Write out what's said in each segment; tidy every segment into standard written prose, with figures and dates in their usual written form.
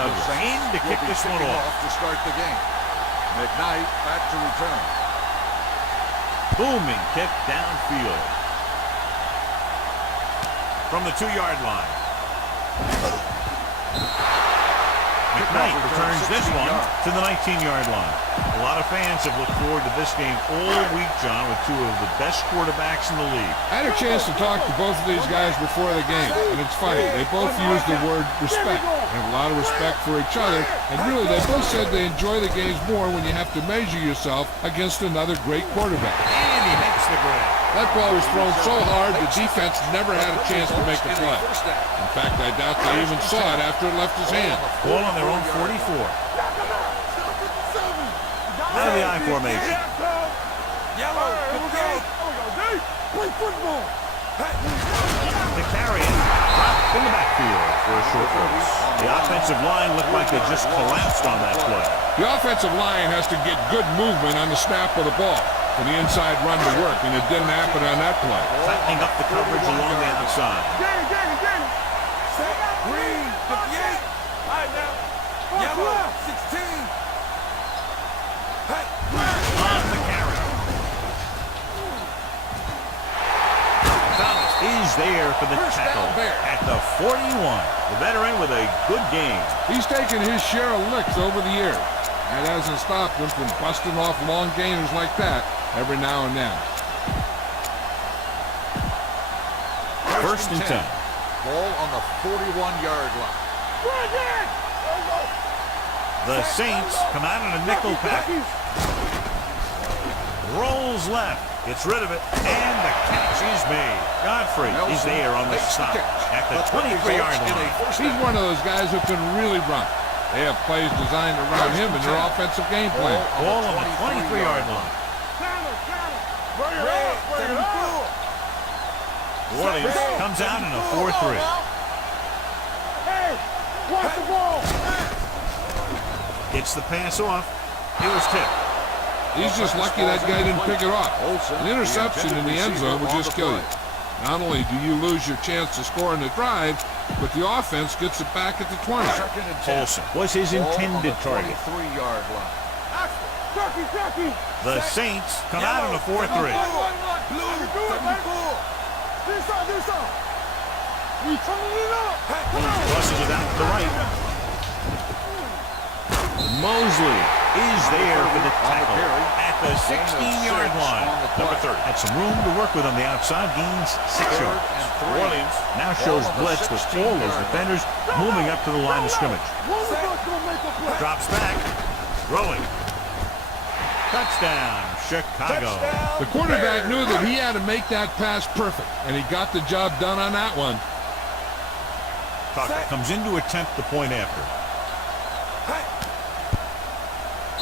Douglas in to kick this one off to start the game. McKnight back to return. Booming kick downfield from the 2-yard line. McKnight returns this one to the 19-yard line. A lot of fans have looked forward to this game all week, John, with two of the best quarterbacks in the league. I had a chance to talk to both of these guys before the game, and it's funny. They both used the word respect. They have a lot of respect for each other, and really, they both said they enjoy the games more when you have to measure yourself against another great quarterback. And he hits the ground. That ball was thrown so hard, the defense never had a chance to make a play. In fact, I doubt they even saw it after it left his hand. Ball on their own 44. Out of the I formation. Yellow, play football. To carry it, dropped in the backfield for a short release. The offensive line looked like they just collapsed on that play. The offensive line has to get good movement on the snap of the ball for the inside run to work, and it didn't happen on that play. Tightening up the coverage along the outside. Green, 58. All right, now. Yellow, 16. On the carry. Thomas is there for the tackle at the 41. The veteran with a good game. He's taken his share of licks over the years. That hasn't stopped him from busting off long gainers like that every now and then. First and 10. Ball on the 41-yard line. The Saints come out in a nickel package. Rolls left. Gets rid of it. And the catch is made. Godfrey is there on the stop at the 23-yard line. He's one of those guys who can really run. They have plays designed around him in their offensive game plan. Ball on the 23-yard line. New Orleans comes out in a 4-3. Hey, watch the ball. Gets the pass off. It was tipped. He's just lucky that guy didn't pick it off. An interception in the end zone would just kill you. Not only do you lose your chance to score in the drive, but the offense gets it back at the 20. Olsen was his intended target. 23-yard line. The Saints come out in a 4-3. Crosses it out to the right. Mosley is there for the tackle at the 16-yard line. Number 30 had some room to work with on the outside, gains 6 yards. New Orleans now shows blitz with all those defenders moving up to the line of scrimmage. Drops back, throwing. Touchdown, Chicago. The quarterback knew that he had to make that pass perfect, and he got the job done on that one. Tucker comes in to attempt the point after.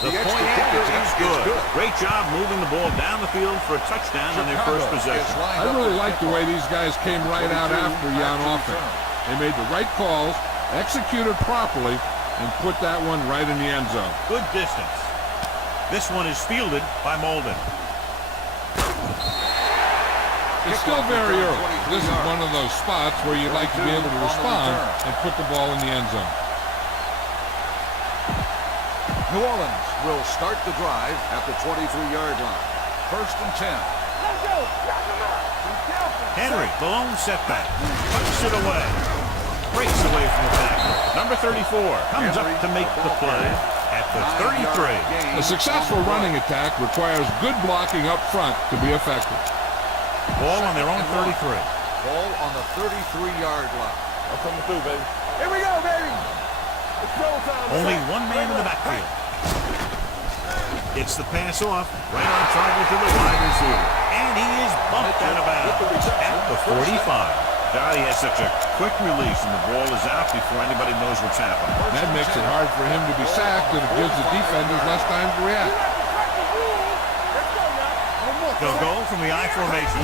The point after is good. Great job moving the ball down the field for a touchdown on their first possession. I really like the way these guys came right out after you on offense. They made the right calls, executed properly, and put that one right in the end zone. Good distance. This one is fielded by Molden. It's still very early. This is one of those spots where you'd like to be able to respond and put the ball in the end zone. New Orleans will start the drive at the 23-yard line. First and 10. Henry, the lone setback, puts it away. Breaks away from the tackle. Number 34 comes up to make the play at the 33. A successful running attack requires good blocking up front to be effective. Ball on their own 33. Ball on the 33-yard line. I'm coming through, baby. Here we go, baby. It's showtime. Only one man in the backfield. Gets the pass off, right on target to the wide receiver. And he is bumped out of bounds at the 45. He has such a quick release, and the ball is out before anybody knows what's happening. That makes it hard for him to be sacked, and it gives the defenders less time to react. They'll go from the I formation.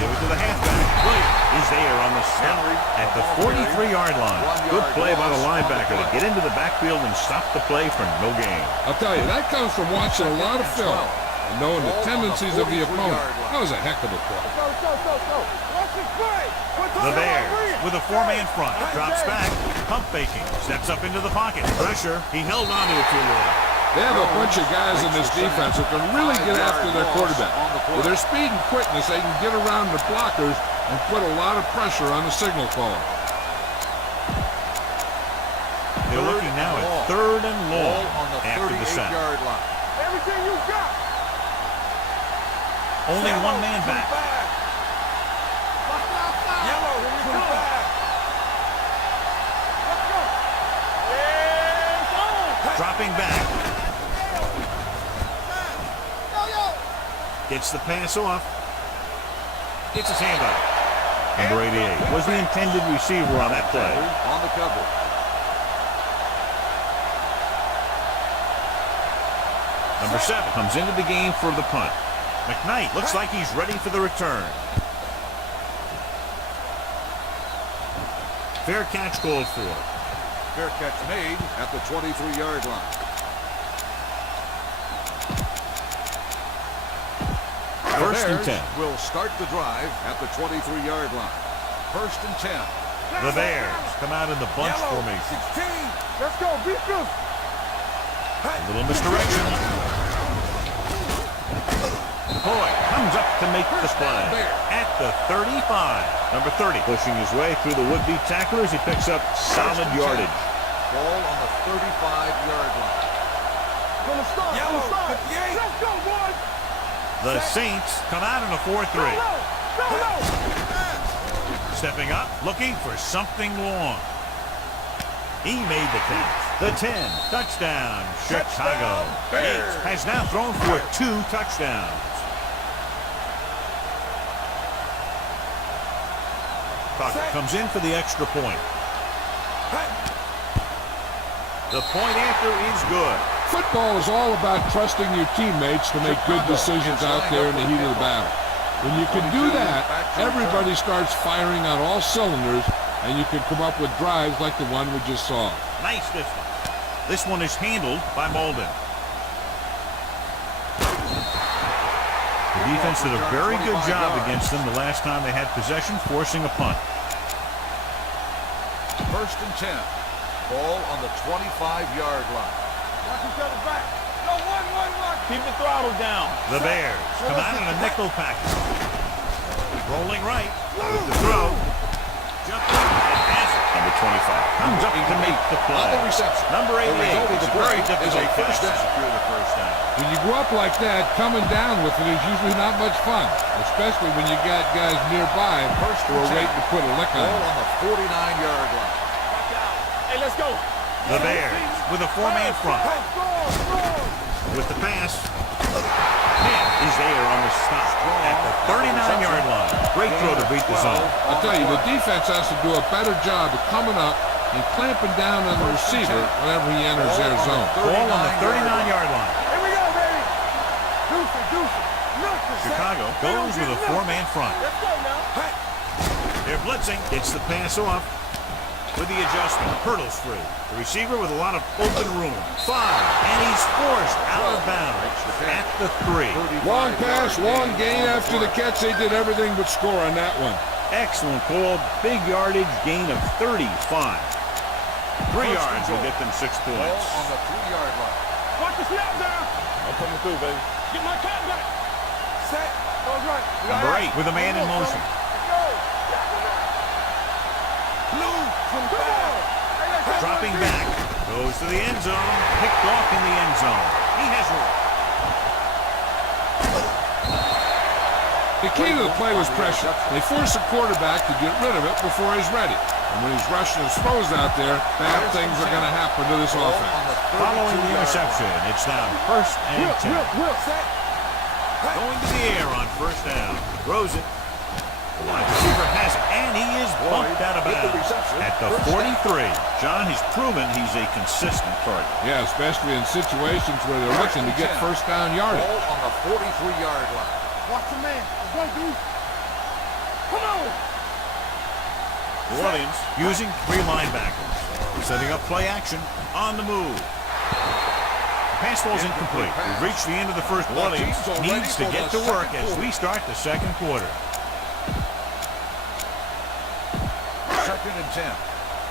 Give it to the halfback. Williams is there on the stop at the 43-yard line. Good play by the linebacker to get into the backfield and stop the play for no gain. I'll tell you, that comes from watching a lot of film and knowing the tendencies of the opponent. That was a heck of a play. The Bears with a four-man front. Drops back, pump faking, steps up into the pocket. Pressure, he held on to it too long. They have a bunch of guys in this defense that can really get after their quarterback. With their speed and quickness, they can get around the blockers and put a lot of pressure on the signal caller. They're looking now at 3rd and long after the set. Everything you got. Only one man back. Yellow, when we come back. Let's go. Dropping back. Gets the pass off. Gets his hand up. Number 88 was the intended receiver on that play. On the cover. Number 7 comes into the game for the punt. McKnight looks like he's ready for the return. Fair catch called for. Fair catch made at the 23-yard line. First and 10. Will start the drive at the 23-yard line. First and 10. The Bears come out in the bunch Yellow, formation. 16. Let's go. Beat this. A little misdirection. Boy comes up to make the play at the 35. Number 30 pushing his way through the would-be tacklers. He picks up solid yardage. Ball on the 35-yard line. Gonna start. Yellow, 58. Let's go, boys. The Saints come out in a 4-3. Stepping up, looking for something long. He made the catch. The 10, touchdown, Chicago. Yates has now thrown for 2 touchdowns. Tucker comes in for the extra point. The point after is good. Football is all about trusting your teammates to make good decisions out there in the heat of the battle. When you can do that, everybody starts firing on all cylinders, and you can come up with drives like the one we just saw. Nice distance. This one is handled by Molden. The defense did a very good job against them the last time they had possession, forcing a punt. First and 10. Ball on the 25-yard line. Watch each other back. No, one. Keep the throttle down. The Bears come out in a nickel package. Rolling right with the throw. Jumping and has it. Number 25 comes up to make the play. On the reception. Number 88 is a very difficult first catch to down. secure the first down. When you go up like that, coming down with it is usually not much fun, especially when you got guys nearby who are waiting to put a lick on Ball it. on the 49-yard line. Hey, let's go. The Bears with a four-man front. With the pass. Man is there on the stop at the 39-yard line. Great throw to beat the zone. I'll tell you, the defense has to do a better job of coming up and clamping down on the receiver whenever he enters their zone. Ball on the 39-yard line. Here we go, baby. Deuce it. Nothing. Chicago goes with a four-man front. Let's go now. They're blitzing. Gets the pass off. With the adjustment, hurdles free. The receiver with a lot of open room. 5, and he's forced out of bounds at the 3. Long pass, long gain after the catch. They did everything but score on that one. Excellent call. Big yardage, gain of 35. 3 yards will get them 6 Ball points. on the 3-yard line. Watch the snap down. I'm coming through, baby. Get my cat back. Set. All right. Number 8 with a man in motion. Dropping back, goes to the end zone, picked off in the end zone. He has room. The key to the play was pressure. They forced the quarterback to get rid of it before he's ready. And when he's rushing his throws out there, bad things are going to happen to this offense. Following the interception, it's now first and 10. Going to the air on first down. Throws it. The wide receiver has it, and he is bumped out of bounds at the 43. John, he's proven he's a consistent target. Yeah, especially in situations where they're looking to get first down yardage. Ball on the 43-yard line. Watch the man. Let's go, dude. Come on. New Orleans using 3 linebackers. Setting up play action on the move. Pass ball's incomplete. We've reached the end of the first. New Orleans needs to get to work as we start the second quarter. Second and 10.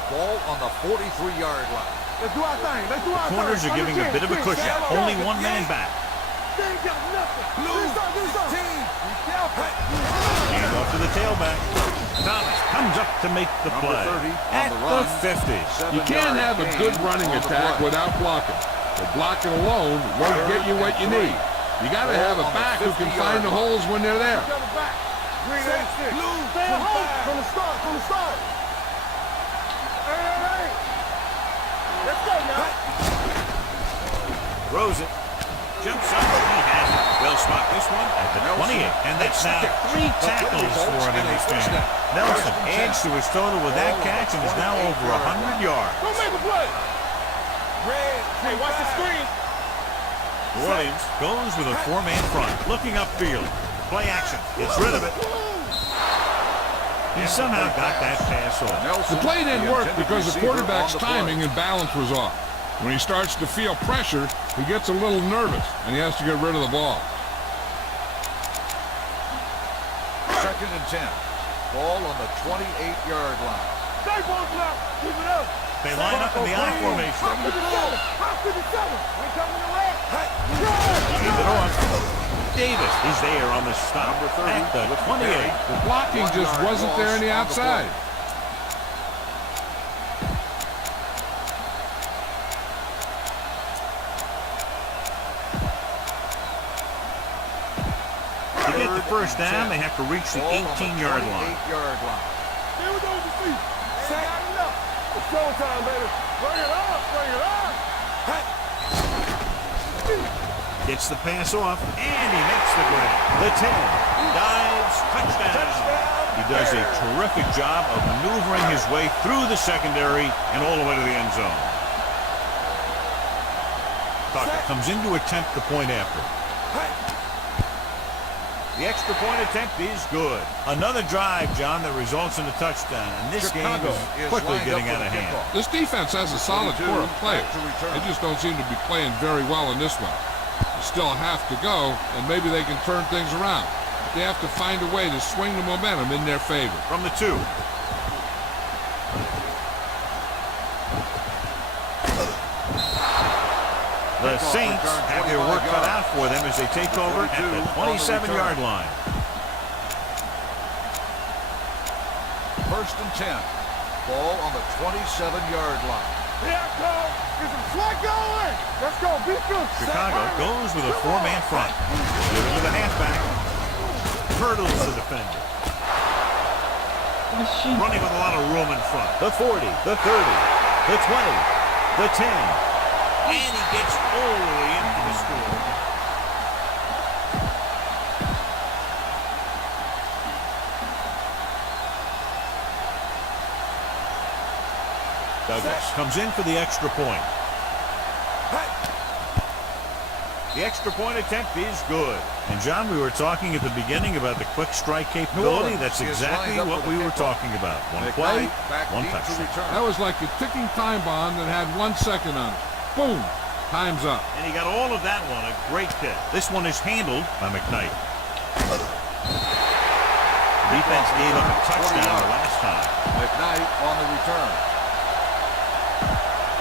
Ball on the 43-yard line. Let's do our thing. Let's do our thing. Corners are giving a bit of a cushion. Only one man back. They ain't got nothing. Hand off to the tailback. Thomas comes up to make the Number play 30 on at the the run. 50. You can't have a good running attack without blocking. But blocking alone won't get you what you need. You got to have a back who can find the holes when they're there. Stay at home from the start. Hey. Let's go now. Throws it. Jumps up. He has it. They'll spot this one at the 28. And that's now 3 tackles for him in this game. Nelson adds to his total with that catch and is now over 100 yards. Go make a play. Hey, watch the screen. Williams goes with a 4-man front. Looking upfield. Play action. Gets rid of it. He somehow got that pass off. The play didn't work because the quarterback's timing and balance was off. When he starts to feel pressure, he gets a little nervous, and he has to get rid of the ball. Second and 10. Ball on the 28-yard line. Stay balls now. Keep it up. They line up in the I formation. Hop 57. Ain't coming away. Keep it off. Davis is there on the stop Number 30 at the 28. The blocking just wasn't there on the outside. To get the first down, they have to reach the 18-yard line. Here we go with the feet. Set. It's showtime, baby. Bring it up. Gets the pass off, and he makes the grab. The 10. Dives. Touchdown. He does a terrific job of maneuvering his way through the secondary and all the way to the end zone. Tucker comes in to attempt the point after. The extra point attempt is good. Another drive, John, that results in a touchdown. And this game is quickly getting out of hand. This defense has a solid core of players. They just don't seem to be playing very well in this one. They still have to go, and maybe they can turn things around. But they have to find a way to swing the momentum in their favor. From the 2. The Saints have their work cut out for them as they take over at the 27-yard line. First and 10. Ball on the 27-yard line. Here I come. Get some slack going. Let's go. Be good. Chicago goes with a 4-man front. Give it to the halfback. Hurdles the defender. Running with a lot of room in front. The 40, the 30, the 20, the 10. And he gets all the way into the score. Douglas comes in for the extra point. The extra point attempt is good. And John, we were talking at the beginning about the quick strike capability. That's exactly what we were talking about. One play, one touchdown. That was like a ticking time bomb that had 1 second on it. Boom. Time's up. And he got all of that one. A great kick. This one is handled by McKnight. The defense gave up a touchdown the last time. McKnight on the return.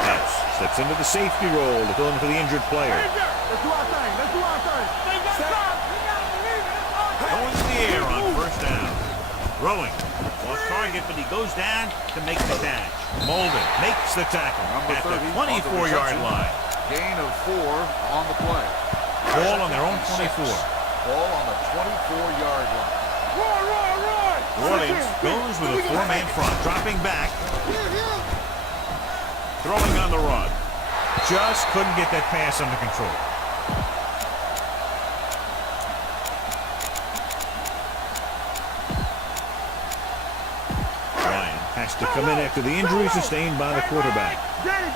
Yes, steps into the safety role to fill in for the injured player. Let's do our thing. Going to the air on first down. Throwing. Off target, but he goes down to make the catch. Molden makes the tackle at the 24-yard line. Gain of 4 on the play. Ball on their own 24. Ball on the 24-yard line. Run. Williams goes with a 4-man front, dropping back. Throwing on the run. Just couldn't get that pass under control. Ryan has to come in after the injury sustained by the quarterback. Danny.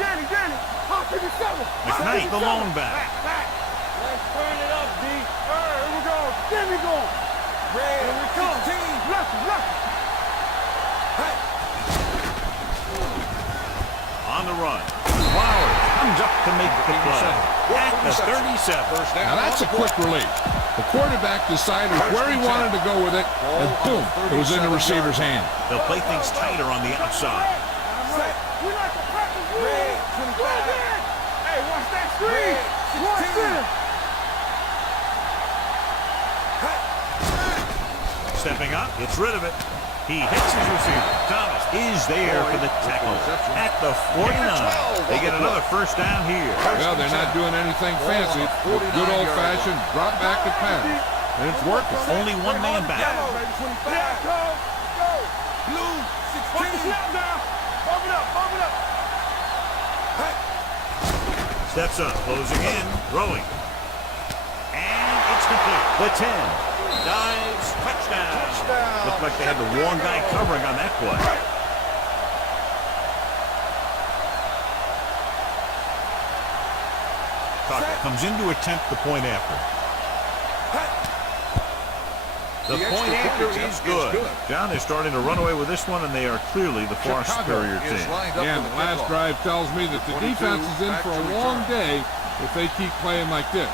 McKnight, the lone back. Let's turn it up, D. Here we go. There we go. Here we come. Left. On the run. Flowers comes up to make the play. At the 37. Now that's a quick release. The quarterback decided where he wanted to go with it, and boom, it was in the receiver's hand. They'll play things tighter on the outside. We like to practice red. 25. Hey, watch that screen. Watch this. Stepping up, gets rid of it. He hits his receiver. Thomas is there for the tackle at the 49. They get another first down here. Well, they're not doing anything fancy. Good old-fashioned drop back and pass. And it's working. Only one man back. Blue, 16. Bump it up, bump it up. Steps up, closing in, throwing. And it's complete. The 10. Dives, touchdown. Looked like they had the wrong guy covering on that play. Tucker comes in to attempt the point after. The point after is good. John is starting to run away with this one, and they are clearly the far superior team. Yeah, the last drive tells me that the defense is in for a long day if they keep playing like this.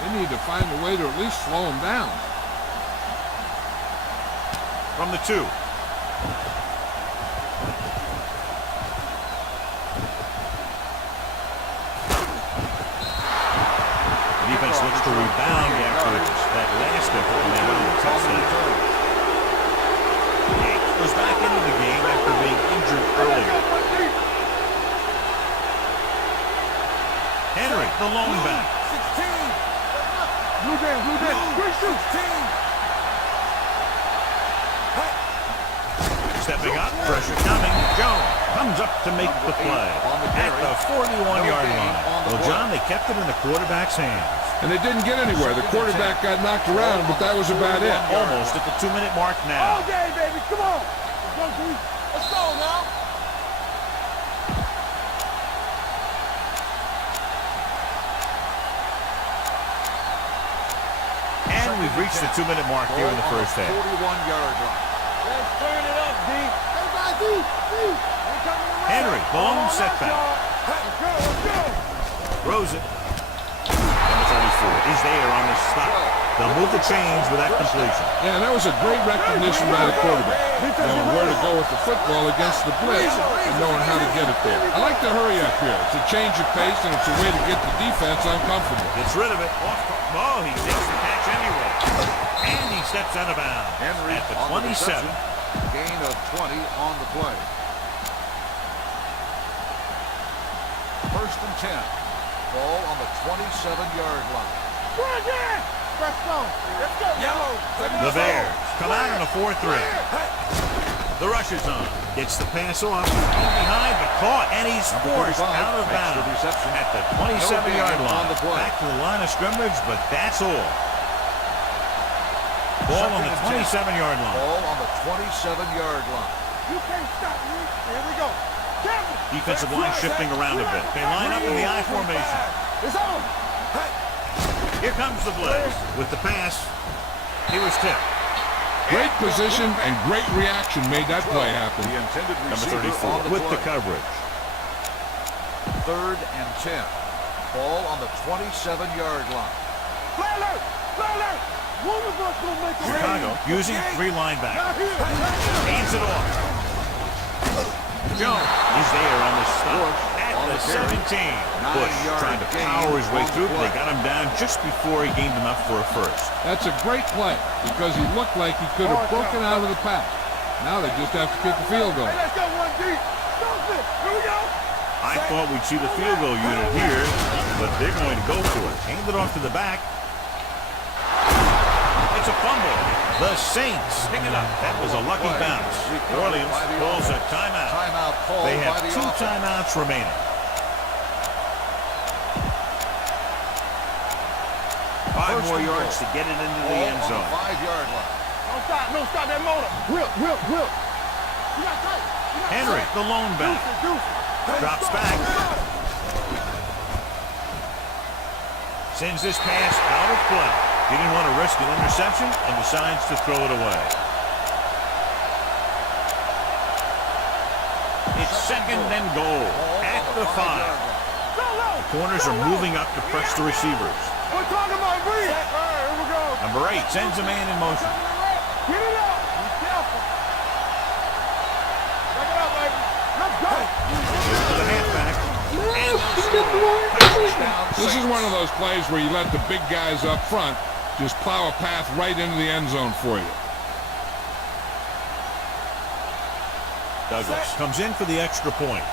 They need to find a way to at least slow them down. From the 2. Defense looks to rebound after that last effort, and they win the touchdown. Yates goes back into the game after being injured earlier. Henry, the lone back. 16. Blue down, quick shoot. 16. Stepping up, pressure coming. Jones comes up to make the play at the 41-yard line. Well, John, they kept it in the quarterback's hands. And they didn't get anywhere. The quarterback got knocked around, but that was about it. Almost at the 2-minute mark now. All day, baby. Come on. Let's go, D. Let's go now. And we've reached the 2-minute mark here in the first half. 41-yard line. Let's turn it up, D. Hey, guys, D. Henry, the lone setback. Let's go. Throws it. Number 34 is there on the stop. They'll move the chains with that completion. Yeah, that was a great recognition by the quarterback. Knowing where to go with the football against the blitz and knowing how to get it there. I like the hurry up here. It's a change of pace, and it's a way to get the defense uncomfortable. Gets rid of it. Oh, he takes the catch anyway. And he steps out of bounds Henry at the on 27. Gain of 20 on the play. First and 10. Ball on the 27-yard line. Let's go. Yellow. The Bears come out on a 4-3. The rush is on. Gets the pass off. Behind, but caught, and he's forced out of bounds at the 27-yard line. Back to the line of scrimmage, but that's all. Ball on the 27-yard line. Ball on the 27-yard line. You can't stop me. Here we go. Defensive line shifting around a bit. They line up in the I formation. It's on. Here comes the blitz. With the pass, he was tipped. Great position and great reaction made that play happen. The intended Number receiver 34 with the coverage. Third and 10. Ball on the 27-yard line. Chicago using 3 linebackers. Hands it off. Jones is there on the stop at the 17. Bush trying to power his way through, but they got him down just before he gained enough for a first. That's a great play because he looked like he could have broken out of the pack. Now they just have to kick the field goal. Let's go, 1D. Here we go. I thought we'd see the field goal unit here, but they're going to go for it. Hand it off to the back. It's a fumble. The Saints pick it up. That was a lucky bounce. New Orleans calls a timeout. They have 2 timeouts remaining. 5 more yards to get it into the end zone. 5-yard line. Don't stop that motor. Whip. You got tight. Henry, the lone back. Drops back. Sends this pass out of play. He didn't want to risk an interception and decides to throw it away. It's second and goal at the 5. The corners are moving up to press the receivers. We're talking about breathe. Here we go. Number 8 sends a man in motion. Get it up. Be careful. Back it up, baby. Let's go. To the halfback. This is one of those plays where you let the big guys up front just plow a path right into the end zone for you. Douglas comes in for the extra point.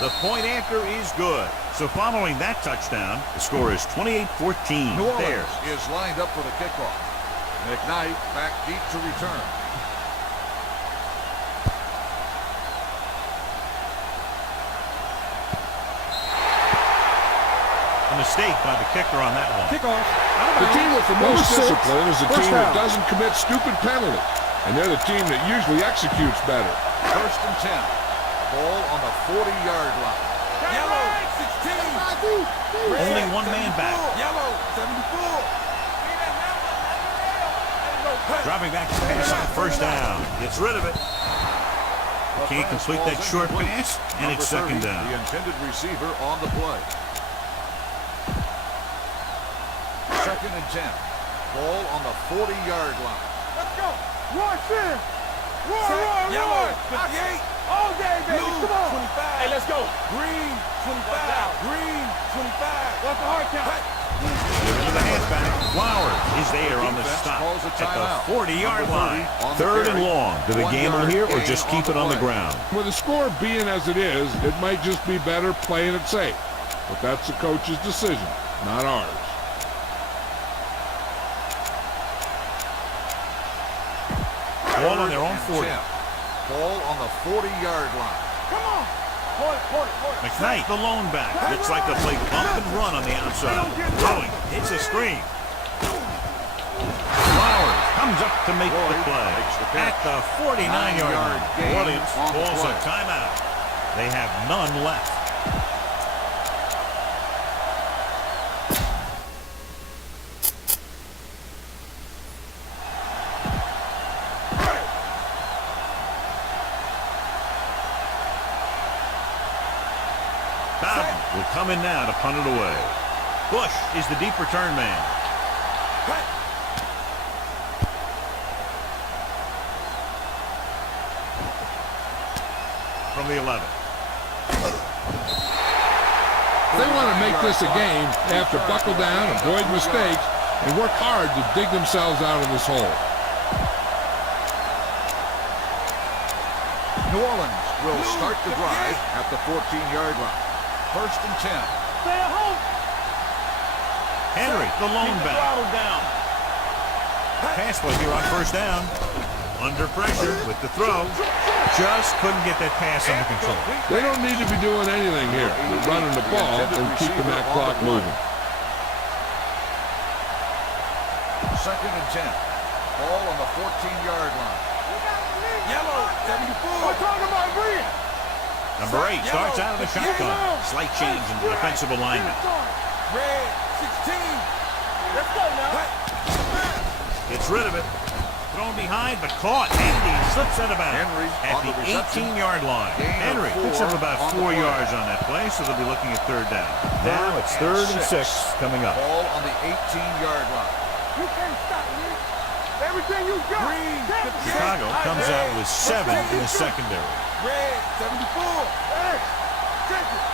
The point after is good. So following that touchdown, the score is 28-14. New Orleans Bears is lined up for the kickoff. McKnight back deep to return. A mistake by the kicker on that one. Kickoff. The team with the most discipline is the First team that down. doesn't commit stupid penalties. And they're the team that usually executes better. First and 10. Ball on the 40-yard line. Yellow. 16. Only one man back. Yellow, 74. Dropping back to pass on first down. Gets rid of it. Can't complete that short pass, and it's second down. The intended receiver on the play. Second and 10. Ball on the 40-yard line. Let's go. Rush in. Roar. Yellow, 58. All day, baby. Blue, Come on. 25. Hey, let's go. Green, 25. Green, 25. What's the hard count? To the halfback. Flowers is there on the Defense stop calls a at timeout. the 40-yard Number 30 line. on the Third and carry. long. Do they 1 gamble yard here or gain just keep it on the play. ground? With the score being as it is, it might just be better playing it safe. But that's the coach's decision, not ours. Ball on their own 40. Ball on the 40-yard line. Come on. Hold it. McKnight, the lone back. Looks like they'll play bump and run on the outside. Throwing. It's a screen. Flowers comes up to make the play. At the 49-yard line. gain Orleans on the calls a play. timeout. They have none left. Bowden will come in now to punt it away. Bush is the deep return man. From the 11. They want to make this a game. They have to buckle down, avoid mistakes, and work hard to dig themselves out of this hole. New Orleans will start the drive at the 14-yard line. First and 10. Stay at home. Henry, the lone Keep the back. throttle down. Pass play here on first down. Under pressure with the throw. Just couldn't get that pass under control. They don't need to be doing anything here but running the ball and keeping that clock moving. Second and 10. Ball on the 14-yard line. Yellow, 74. We're talking about breathe. Number 8 starts out of the shotgun. Slight change in the defensive alignment. Red, 16. Let's go now. Gets rid of it. Thrown behind, but caught. Andy slips out of bounds Henry at on the the reception. 18-yard line. Gain of Henry picks 4 up about on the 4 play. yards on that play, so they'll be looking at third down. Now it's third and 6 coming up. Ball on the 18-yard line. You can't stop me. Everything you got. Green, Chicago comes out with 7 in the secondary. Red, 74. Hey, check it.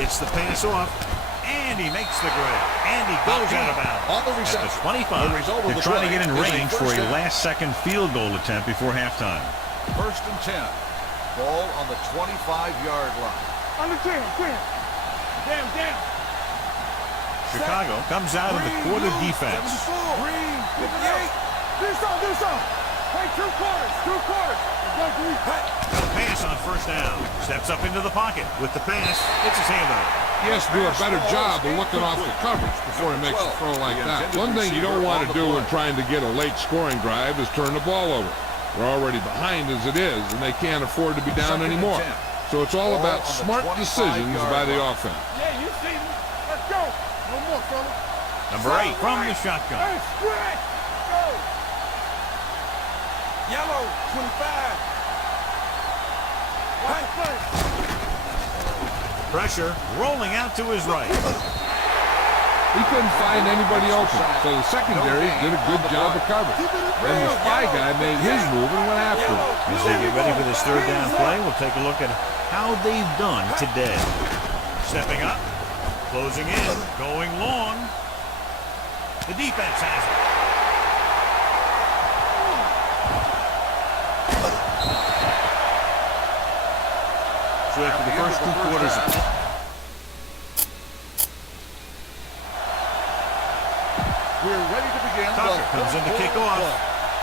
Gets the pass off, and he makes the grab. And he goes out of bounds. On the At reception. the 25, The result of they're the trying to play get in is a range for first a down. last-second field goal attempt before halftime. First and 10. Ball on the 25-yard line. Under 10. Damn. Chicago comes out of the quarter defense. Green, 58. Do something. Hey, two quarters. Pass on first down. Steps up into the pocket with the pass. It's his handoff. He has to do a better job of looking off the coverage before he makes a throw like that. One thing you don't want to do when trying to get a late scoring drive is turn the ball over. They're already behind as it is, and they can't afford to be down anymore. So it's all about smart decisions by the offense. Yeah, you see me. Let's go. One more, fella. Number 8 from the shotgun. Hey, stretch. Go. Yellow, 25. Pressure rolling out to his right. He couldn't find anybody open, so the secondary did a good job of covering. Then the spy guy made his move and went after him. As they get ready for this third down play, we'll take a look at how they've done today. Stepping up, closing in, going long. The defense has it. So after the first 2 quarters, we're ready to begin. Tucker comes in to kick off.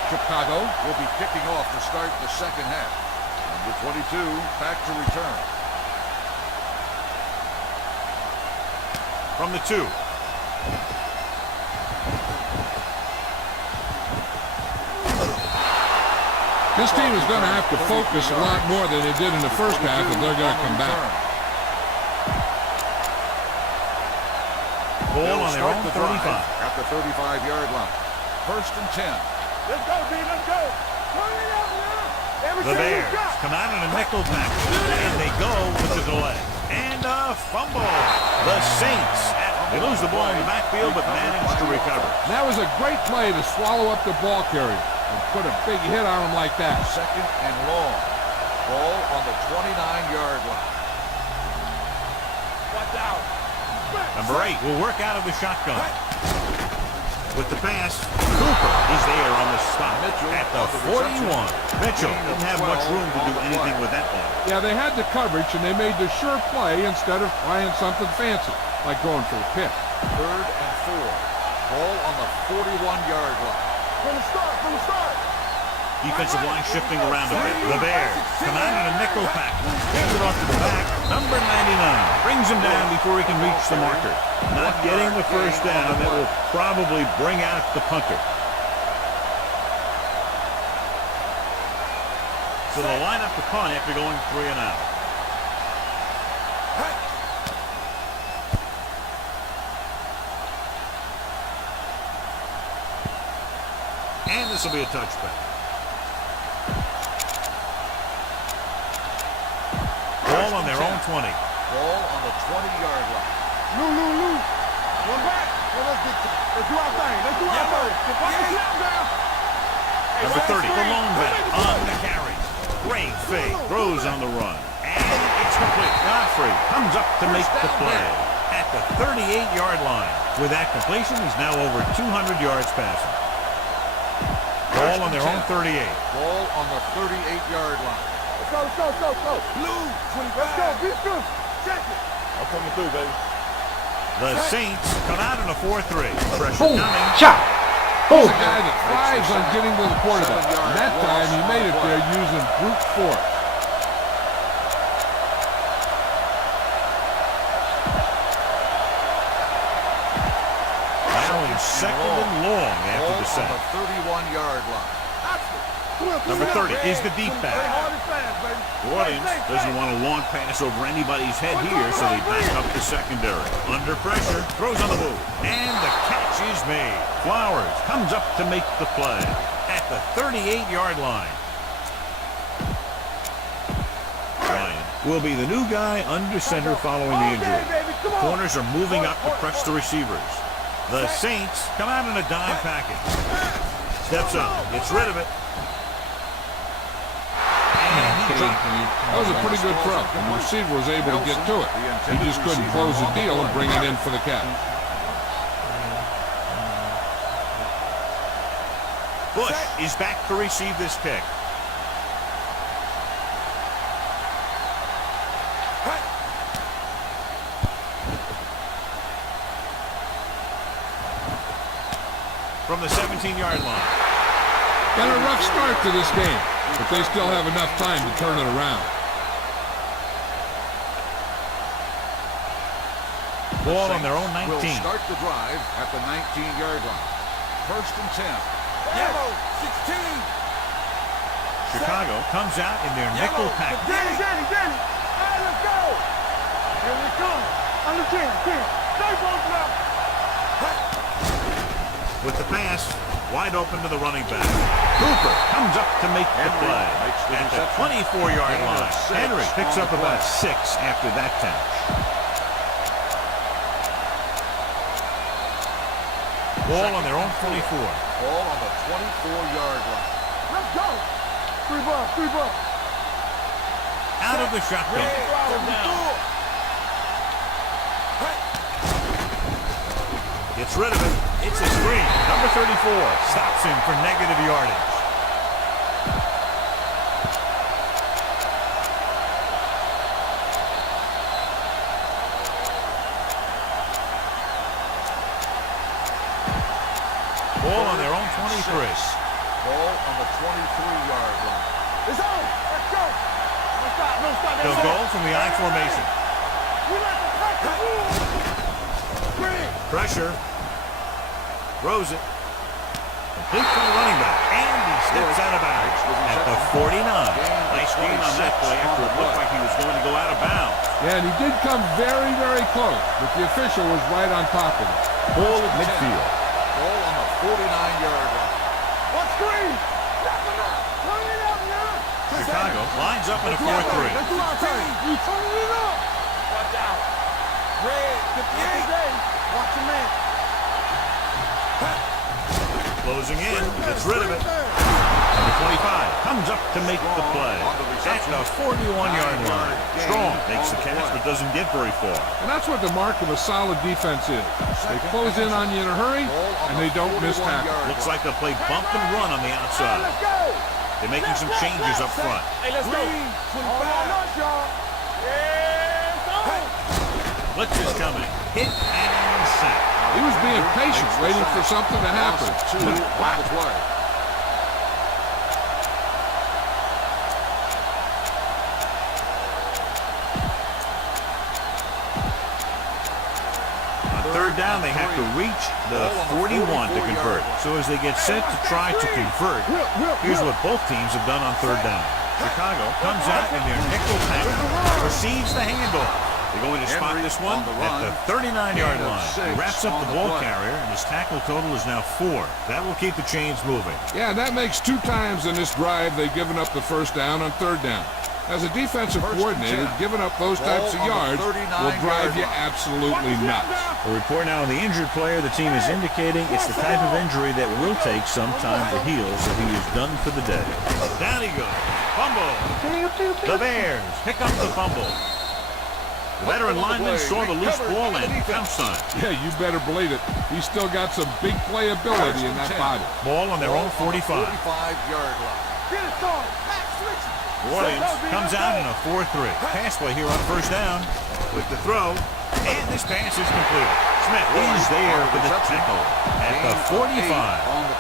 Chicago will be kicking off to start the second half. Number 22 back to return. From the 2. This team is going to have to focus a lot more than they did in the first half if they're going to come back. Ball on their own 35. At the 35-yard line. First and 10. Let's go, D. Let's go. Turn it out now. The Bears come out in a nickel package, and they go with the delay. And a fumble. The Saints, they lose the ball in the backfield, but manage to recover. That was a great play to swallow up the ball carrier and put a big hit on him like that. Second and long. Ball on the 29-yard line. Watch out. Number 8 will work out of the shotgun. With the pass, Cooper is there on the stop at the 41. Mitchell didn't have much room to do anything with that ball. Yeah, they had the coverage, and they made the sure play instead of trying something fancy, like going for a pick. Third and 4. Ball on the 41-yard line. From the start. Defensive line shifting around a bit. The Bears come out in a nickel pack. Hands it off to the back. Number 99 brings him down before he can reach the marker. Not getting the first down. That will probably bring out the punter. So they'll line up the punt after going 3 and out. And this will be a touchback. Ball on their own 20. Ball on the 20-yard line. Lou. One back. Let's do our thing. Number 30, the long back on the carry. Great fake. Throws on the run. And it's complete. Godfrey comes up to make the play at the 38-yard line. With that completion, he's now over 200 yards passing. Ball on their own 38. Ball on the 38-yard line. Let's go. Lou, 25. Let's go. Be good. Check it. I'm coming through, baby. The Saints come out in a 4-3. Pressure coming. He's a guy that thrives on getting to the quarterback. And that time, he made it there using brute force. Now in second and long after the sack. On the 31-yard line. Number 30 is the deep back. New Orleans doesn't want a long pass over anybody's head here, so they back up the secondary. Under pressure, throws on the move, and the catch is made. Flowers comes up to make the play at the 38-yard line. Ryan will be the new guy under center following the injury. Corners are moving up to press the receivers. The Saints come out in a dime package. Steps up, gets rid of it. That was a pretty good throw, and the receiver was able to get to it. He just couldn't close the deal and bring it in for the catch. Bush is back to receive this kick. From the 17-yard line. Got a rough start to this game, but they still have enough time to turn it around. Ball on their own 19. Will start the drive at the 19-yard line. First and 10. Yellow, 16. Chicago comes out in their nickel pack. Danny. Hey, let's go. Here we come. On the 10. Stay both now. With the pass, Wide open to the running back. Cooper comes up to make the play. At the 24-yard line. Henry picks up about 6 after that catch. Ball on their own 24. Ball on the 24-yard line. Let's go. 3 bucks, 3 bucks. Out of the shotgun. Gets rid of it. It's a screen. Number 34 stops him for negative yardage. Ball on their own 23. Ball on the 23-yard line. It's on. Let's go. No stop, no stop. They'll go from the I formation. We like to cut the rule. Green. Pressure. Throws it. Complete to the running back. And he steps out of bounds at the 49. Nice gain on that play after it looked like he was going to go out of bounds. Yeah, and he did come very, very close, but the official was right on top of it. Ball at midfield. Ball on the 49-yard line. What screen? Turn it up now. Chicago lines up in a 4-3. Let's do our turn. You turn it up. Watch out. Red, watch your man. Closing in, gets rid of it. Number 25 comes up to make the play. At the 41-yard line. Strong makes the catch, but doesn't get very far. And that's what the mark of a solid defense is. They close in on you in a hurry, and they don't miss tackle. Looks like they'll play bump and run on the outside. Let's go. They're making some changes up front. Hey, let's go. All on us, y'all. Yeah, it's on. Blitz is coming. Hit and sack. He was being patient, waiting for something to happen. Whack play. On third down, they have to reach the 41 to convert. So as they get set to try to convert, here's what both teams have done on third down. Chicago comes out in their nickel package, receives the handoff. They're going to spot this one at the 39-yard line. He wraps up the ball carrier, and his tackle total is now 4. That will keep the chains moving. Yeah, that makes 2 times in this drive they've given up the first down on third down. As a defensive coordinator, giving up those types of yards will drive you absolutely nuts. A report now on the injured player. The team is indicating it's the type of injury that will take some time to heal, so he is done for the day. Down he goes. Fumble. The Bears pick up the fumble. The veteran lineman saw the loose ball and pounced on it. Yeah, you better believe it. He's still got some big playability in that body. Ball on their own 45. 45-yard line. Get it started. Back switch. New Orleans comes out in a 4-3. Pass play here on first down with the throw. And this pass is complete. Smith is there for the tackle at the 45.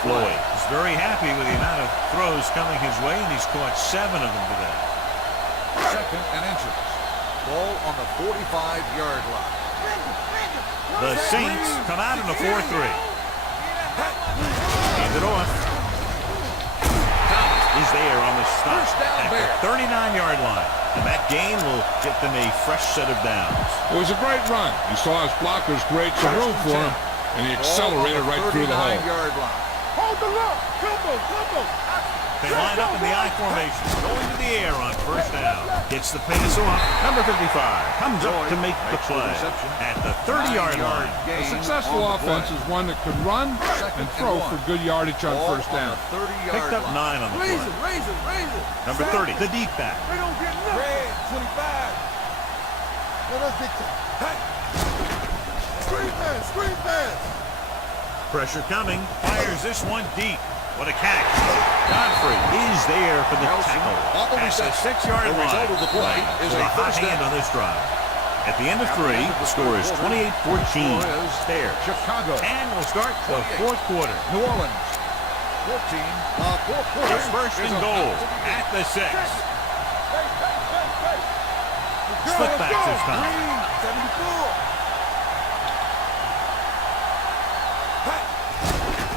Floyd is very happy with the amount of throws coming his way, and he's caught 7 of them today. Second and inches. Ball on the 45-yard line. The Saints come out in a 4-3. Hand it off. Thomas is there on the stop at the 39-yard line. And that gain will get them a fresh set of downs. It was a great run. He saw his blockers create some room for him, and he accelerated right through the hole. 39-yard line. Hold the look. Combo. They line up in the I formation, going to the air on first down. Gets the pass off. Number 55 comes up to make the play at the 30-yard line. A successful offense is one that can run and throw for good yardage on first down. Picked up 9 on the play. Raise it. Number 30, the deep back. They don't get nothing. Red, 25. Let us get hey. Screen pass. Pressure coming. Fires this one deep. What a catch. Godfrey is there for the tackle at the 6-yard line. The result of the play is a hot hand on this drive. At the end of 3, the score is 28-14. Bears. Chicago. And we'll start the fourth quarter. New Orleans. 14. Fourth quarter. It's first and goal at the 6. Split back this time. 74.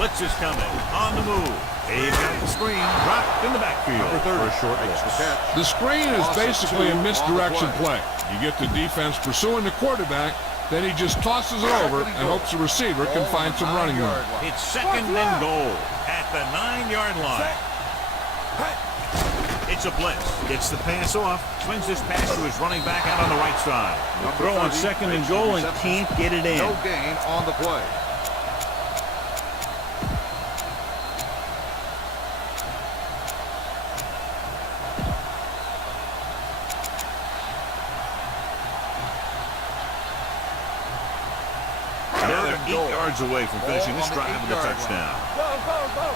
Blitz is coming. On the move. They've got the screen dropped in the backfield for a short loss. The screen is basically a misdirection play. You get the defense pursuing the quarterback, then he just tosses it over and hopes the receiver can find some running room. It's second and goal the 9-yard line. It's a blitz. Gets the pass off. Swings this pass to his running back out on the right side. Throw on 2nd and goal and can't get it in. No gain on the play. They're 8 yards away from finishing this drive with a touchdown. Go, go, go.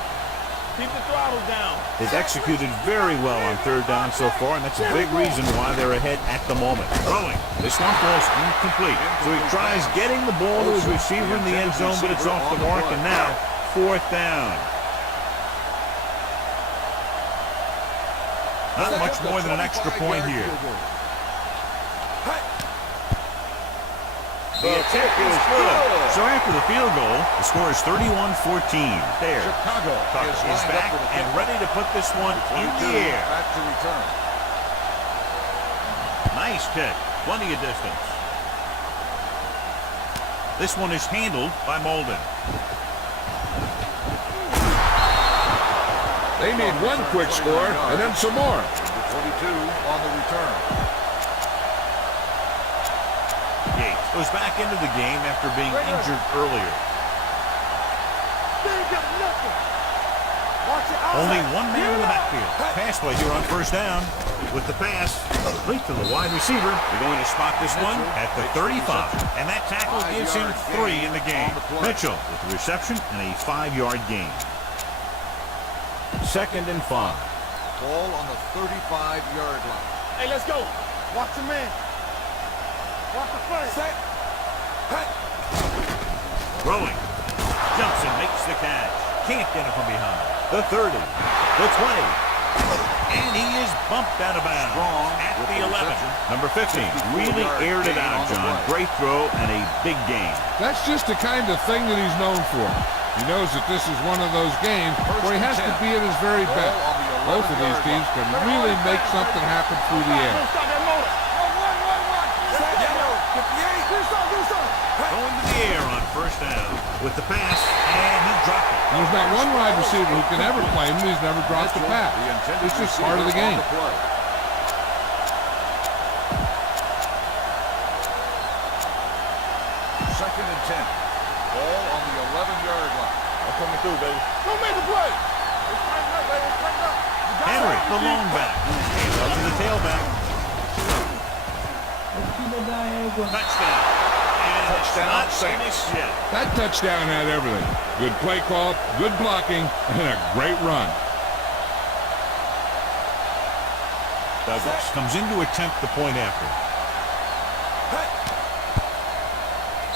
Keep the throttle down. They've executed very well on 3rd down so far, and that's a big reason why they're ahead at the moment. Throwing. This one falls incomplete. So he tries getting the ball to his receiver in the end zone, but it's off the mark, and now 4th down. Not much more than an extra point here. The attack is good. So after the field goal, the score is 31-14. There. Chicago is back and ready to put this one in the air. Back to return. Nice kick. Plenty of distance. This one is handled by Molden. They need one quick score and then some more. 22 on the return. Yates goes back into the game after being injured earlier. Only one man in the backfield. Pass play here on 1st down. With the pass, complete to the wide receiver. They're going to spot this one at the 35. And that tackle gives him 3 in the game. Mitchell with the reception and a 5-yard gain. 2nd and 5. Ball on the 35-yard line. Hey, let's go. Watch the man. Watch the first. Set. Hey. Throwing. Jumps and makes the catch. Can't get it from behind. The 30. The 20. And he is bumped out of bounds at the 11. Number 15 really aired it out, John. Great throw and a big gain. That's just the kind of thing that he's known for. He knows that this is one of those games where he has to be at his very best. Both of these teams can really make something happen through the air. Going to the air on 1st down with the pass, and he dropped it. There's not one wide receiver who can ever claim he's never dropped a pass. It's just part of the game. 2nd and 10. Ball on the 11-yard line. I'm coming through, baby. Don't make the play. Henry, the long back. Hands up to the tailback. Touchdown. And it's not finished yet. That touchdown had everything. Good play call, good blocking, and a great run. Douglas comes in to attempt the point after.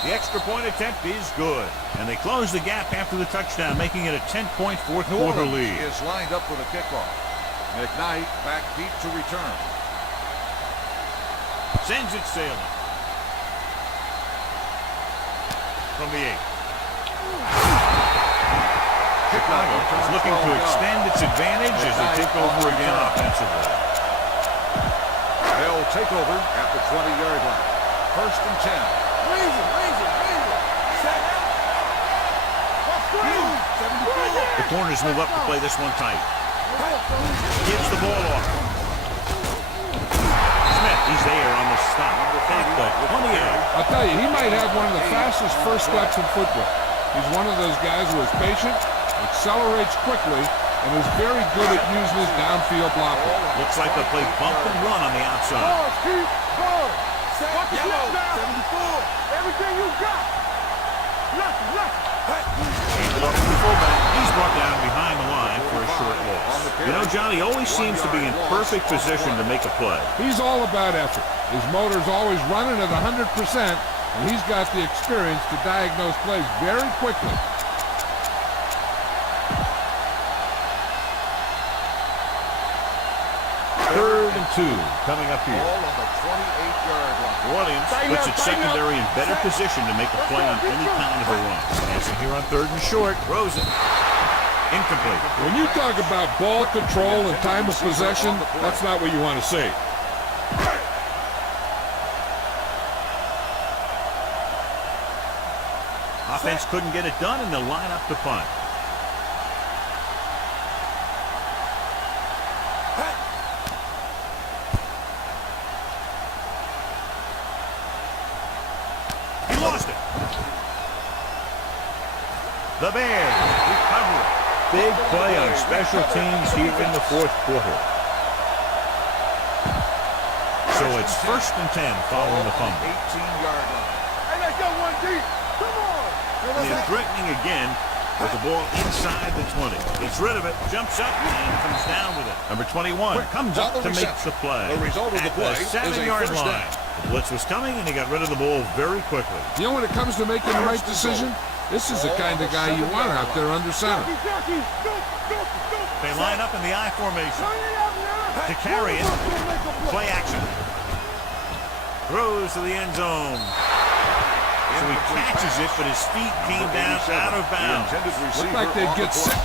The extra point attempt is good. And they close the gap after the touchdown, making it a 10-point fourth-quarter lead. Is lined up with a kickoff. McKnight back deep to return. Sends it sailing. From the 8. Chicago is looking to extend its advantage as they take over again offensively. They'll take over at the 20-yard line. 1st and 10. Raise it. Set. The corners move up to play this one tight. Gives the ball off. Smith, he's there on the stop. At the 28. I'll tell you, he might have one of the fastest first steps in football. He's one of those guys who is patient, accelerates quickly, and is very good at using his downfield blocking. Looks like they play bump and run on the outside. Watch the yellow. 74. Everything you got. Left. Handed off to the fullback. He's brought down behind the line for a short loss. You know, John, he always seems to be in perfect position to make a play. He's all about effort. His motor's always running at 100%, and he's got the experience to diagnose plays very quickly. Third and 2 coming up here. Ball on the 28-yard line. Orleans puts its secondary in better position to make a play on any kind of a run. Passing here on 3rd and short. Rosen. Incomplete. When you talk about ball control and time of possession, that's not what you want to see. Offense couldn't get it done, and they'll line up to punt. The Bears recover it. Big play on special teams here in the fourth quarter. So it's 1st and 10 following the fumble. 18-yard line. Hey, let's go one deep. Come on. They're threatening again with the ball inside the 20. Gets rid of it, jumps up, and comes down with it. Number 21 comes up to make the play. The result of the play at is the a 7-yard first line. down. The blitz was coming, and he got rid of the ball very quickly. You know, when it comes to making the right decision, this is the kind of guy you want out there under center. They line up in the I formation. To carry it, play action. Throws to the end zone. So he catches it, but his feet came down out of bounds. Looked like they'd get set.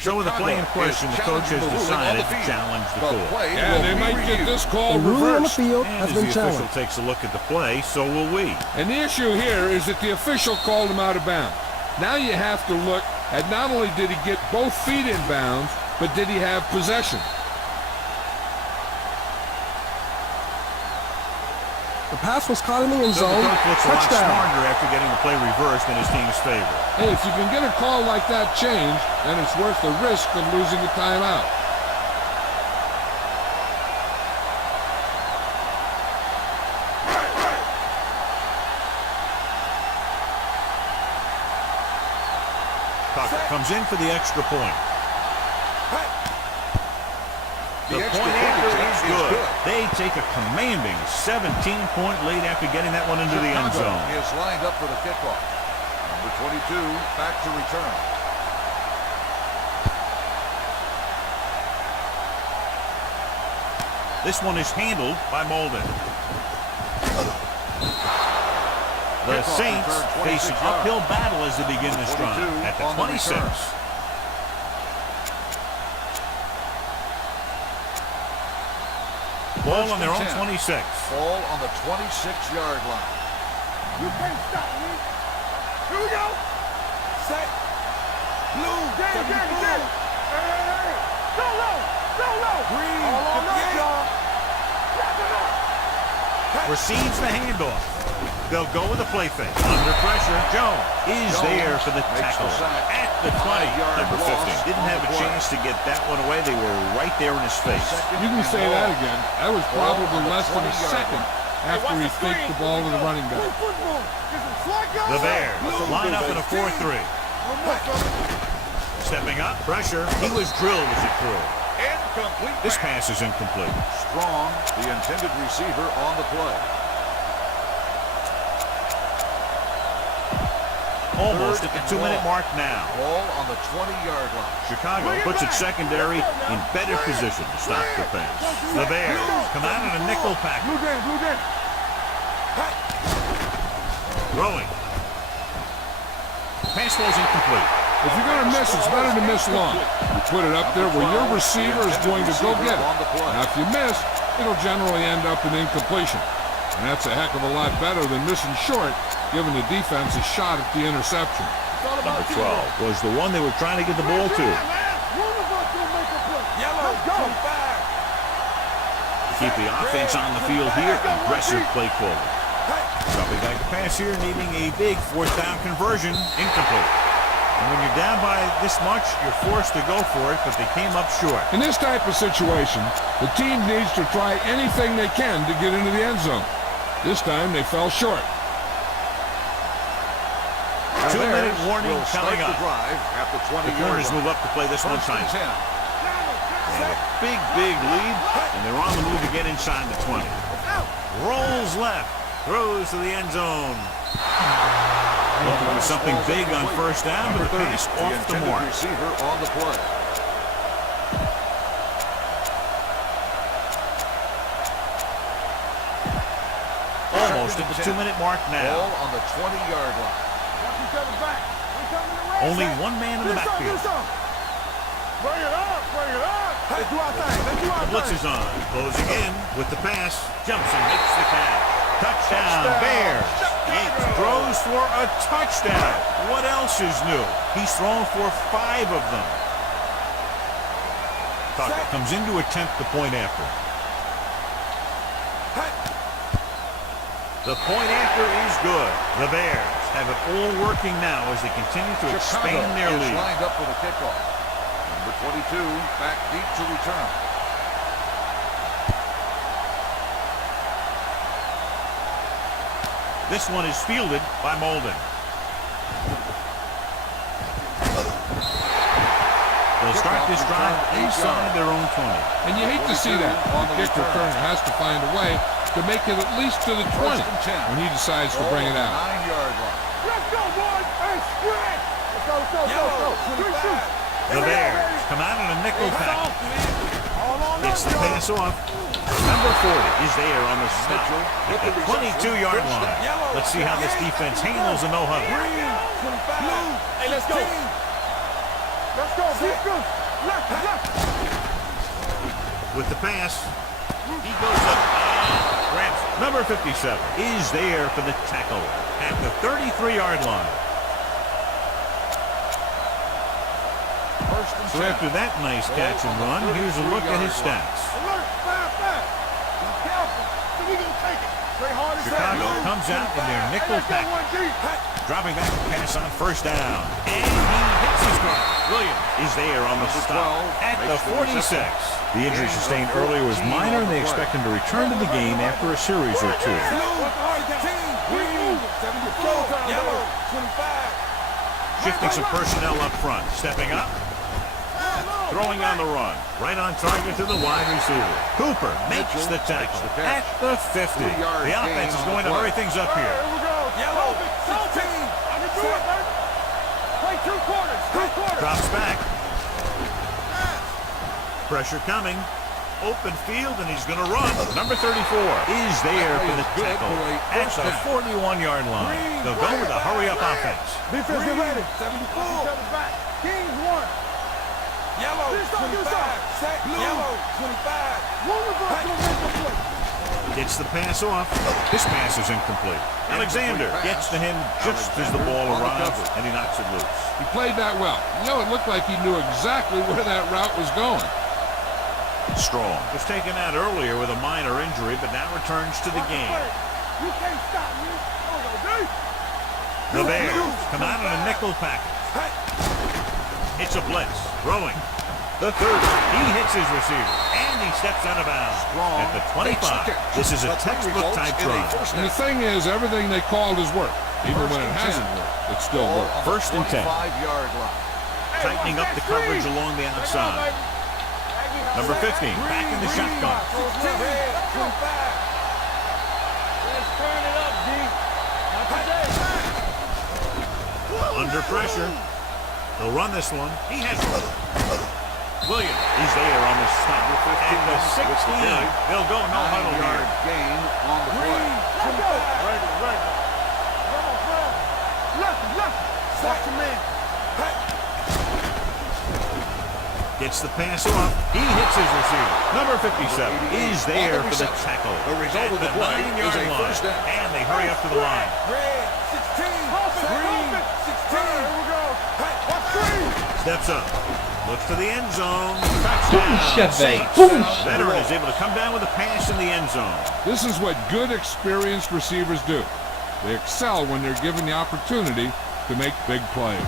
So with the play in question, the coach has decided to challenge the call. Yeah, they might get this call The rule on the reversed. field And has as been the official challenged. takes a look at the play, so will we. And the issue here is that the official called him out of bounds. Now you have to look at not only did he get both feet in bounds, but did he have possession? The pass was caught in the end So the zone. coach looks a lot Touchdown. smarter after getting the play reversed in his team's favor. Hey, if you can get a call like that changed, then it's worth the risk of losing a timeout. Tucker comes in for the extra point. The point after is good. They take a commanding 17-point lead after getting that one into the end zone. Is lined up for the kickoff. Number 22 back to return. This one is handled by Molden. The Saints face an uphill battle as they begin this drive at the 26. Ball on their own 26. Ball on the 26-yard line. You can't stop me. Here we go. Set. Blue. Get it. Hey. Go low. Green. All on us, y'all. Wrap it up. Receives the handoff. They'll go with a play fake. Under pressure, Jones is there for the tackle at the 20. Number 15 didn't have a chance to get that one away. They were right there in his face. You can say that again. That was probably less than a second after he faked the ball to the running back. The Bears line up in a 4-3. Stepping up, pressure. He was drilled as he threw. Incomplete. This pass is incomplete. Strong, the intended receiver on the play. Almost at the 2-minute mark now. Ball on the 20-yard line. Chicago puts its secondary in better position to stop the pass. The Bears come out in a nickel package. Blue game. Throwing. Pass ball's incomplete. If you're going to miss, it's better to miss long. You put it up there where your receiver is going to go get it. Now, if you miss, it'll generally end up in incompletion. And that's a heck of a lot better than missing short, giving the defense a shot at the interception. Number 12 was the one they were trying to get the ball to. Yellow. Go. To keep the offense on the field here, aggressive play calling. Dropping back the pass here, needing a big fourth down conversion, incomplete. And when you're down by this much, you're forced to go for it, but they came up short. In this type of situation, the team needs to try anything they can to get into the end zone. This time, they fell short. 2-minute warning coming up. At the 20 The corners move up to play this one time. They have a big lead, and they're on the move to get inside the 20. Rolls left, throws to the end zone. Looking for something big on first down, but the pass off the mark. Receiver on the play. Almost at the 2-minute mark now. Ball on the 20-yard line. Only one man in the backfield. Bring it up. Let's do our thing. The blitz is on. Closing in with the pass. Jumps and makes the catch. Touchdown, Bears. Yates throws for a touchdown. What else is new? He's thrown for 5 of them. Tucker comes in to attempt the point after. The point after is good. The Bears have it all working now as they continue to expand their is lead. lined up for the kickoff. Number 22 back deep to return. This one is fielded by Molden. They'll start this drive inside their own 20. And you hate to see that. The kick returner has to find a way to make it at least to the 20 when he decides to bring it out. 9-yard line. Let's go, boys. Hey, spread. Let's go, let's go, let's go. The Bears come out in a nickel pack. It's the pass off. Number 40 is there on the stop at the 22-yard line. Let's see how this defense handles a no-huddle. Hey, let's go. Let's go, defense. Left. With the pass, he goes up and grabs it. Number 57 is there for the tackle at the 33-yard line. So after that nice catch and run, here's a look at his stats. Alert, fire. Be careful. So we gonna take it. Play hard as Chicago comes out in their nickel pack, dropping back the pass on first down. And he hits his mark. Williams is there on the stop at the 46. The injury sustained earlier was minor, and they expect him to return to the game after a series or two. Shifting some personnel up front. Stepping up. Throwing on the run. Right on target to the wide receiver. Cooper makes the tackle at the 50. The offense is going to hurry things up here. Here we go. Yellow. 16. I can do it, man. Play two quarters. Drops back. Pressure coming. Open field, and he's going to run. Number 34 is there for the tackle at the 41-yard line. They'll go with a hurry-up offense. Defense, get ready. 74. Kings 1. Yellow, 25. Set. Yellow, 25. One reverse to make the play. Gets the pass off. This pass is incomplete. Alexander gets to him just as the ball arrives, and he knocks it loose. He played that well. You know, it looked like he knew exactly where that route was going. Strong was taken out earlier with a minor injury, but now returns to the game. You can't stop me. The Bears come out in a nickel package. It's a blitz. Throwing. The 30. He hits his receiver, and he steps out of bounds at the 25. This is a textbook type run. And the thing is, everything they called has worked. Even when it hasn't worked, it still worked. First and 10. 5-yard line. Tightening up the coverage along the outside. Number 15, back in the shotgun. Let's turn it up, D. Not today. Under pressure. He'll run this one. He has one. Williams, he's there on the stop at the 16. They'll go no huddle here. Gain on the play. Left. Watch your man. Gets the pass off. He hits his receiver. Number 57 is there for the tackle. The result of the play is a first down. And they hurry up to the line. Red, 16. Green, 16. Here we go. Watch green. Steps up. Looks to the end zone. Touchdown. Saints. Veteran is able to come down with a pass in the end zone. This is what good, experienced receivers do. They excel when they're given the opportunity to make big plays.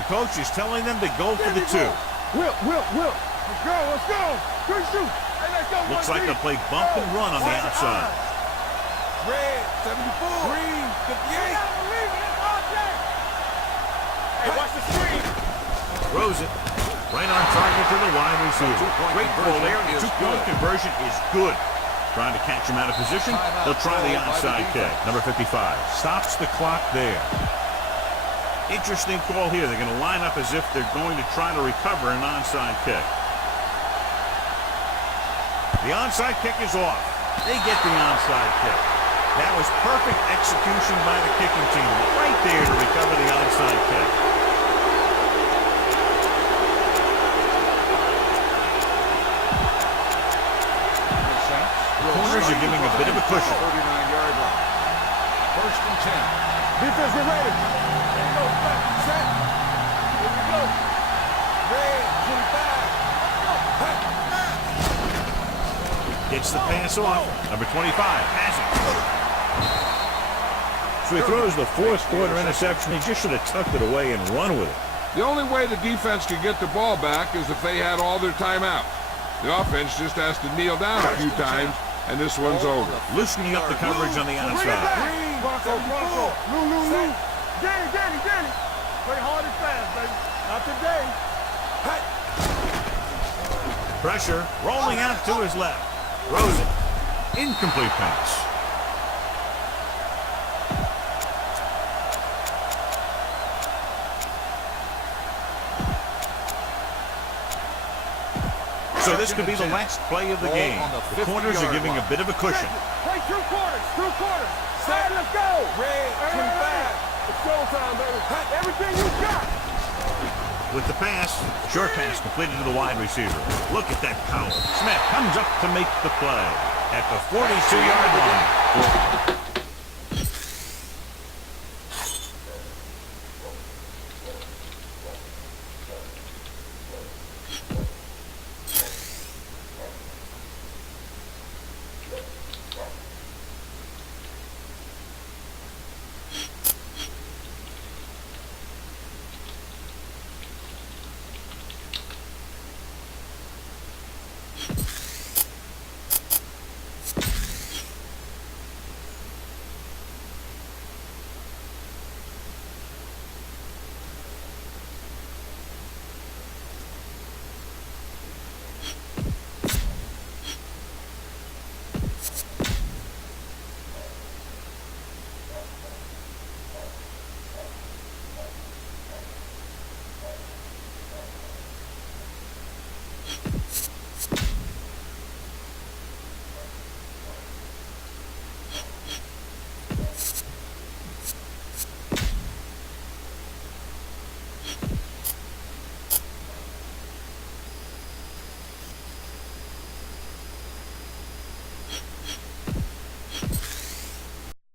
The coach is telling them to go for the 2. Whip. Let's go. Good shoot. Hey, let's go. Looks like they'll play bump and run on the outside. Red, 74. Green, 58. Hey, watch the screen. Throws it. Right on target to the wide receiver. Great ball there. The two-point conversion is good. Trying to catch him out of position. They'll try the onside kick. Number 55 stops the clock there. Interesting call here. They're going to line up as if they're going to try to recover an onside kick. The onside kick is off. They get the onside kick. That was perfect execution by the kicking team. Right there to recover the onside kick. Corners are giving a bit of a cushion. 39-yard line. First and 10. Defense, get ready. Here we go. Set. Here we go. Red, 25. Gets the pass off. Number 25 has it. So he throws the fourth quarter interception. He just should have tucked it away and run with it. The only way the defense could get the ball back is if they had all their timeouts. The offense just has to kneel down a few times, and this one's over. Loosening up the coverage on the outside. Bronco. Lou. Danny. Play hard and fast, baby. Not today. Pressure rolling out to his left. Throws it. Incomplete pass. So this could be the last play of the game. The corners are giving a bit of a cushion. Play two quarters. Set, let's go. Red, it's showtime, baby. Everything you got. With the pass, short pass completed to the wide receiver. Look at that power. Smith comes up to make the play at the 42-yard line.